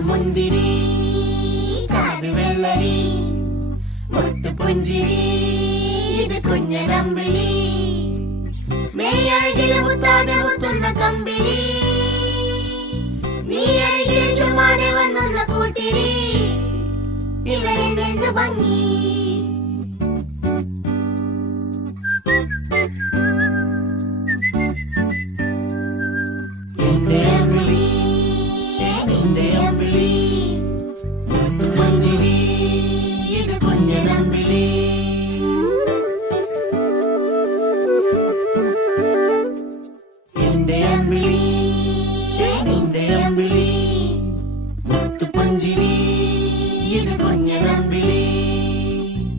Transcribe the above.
മുന്തിരി കാത് വെള്ളരി മുത്തു പുഞ്ചിരി ഇത് കുഞ്ഞനമ്പിളി മേയഴകിൽ മുത്താതെ മുത്തുന്ന കമ്പിളി നീ അഴകിൽ ചുമ്മാതെ വന്നൊന്ന കൂട്ടിരി ഇവരിൽ നിന്ന് ഭംഗി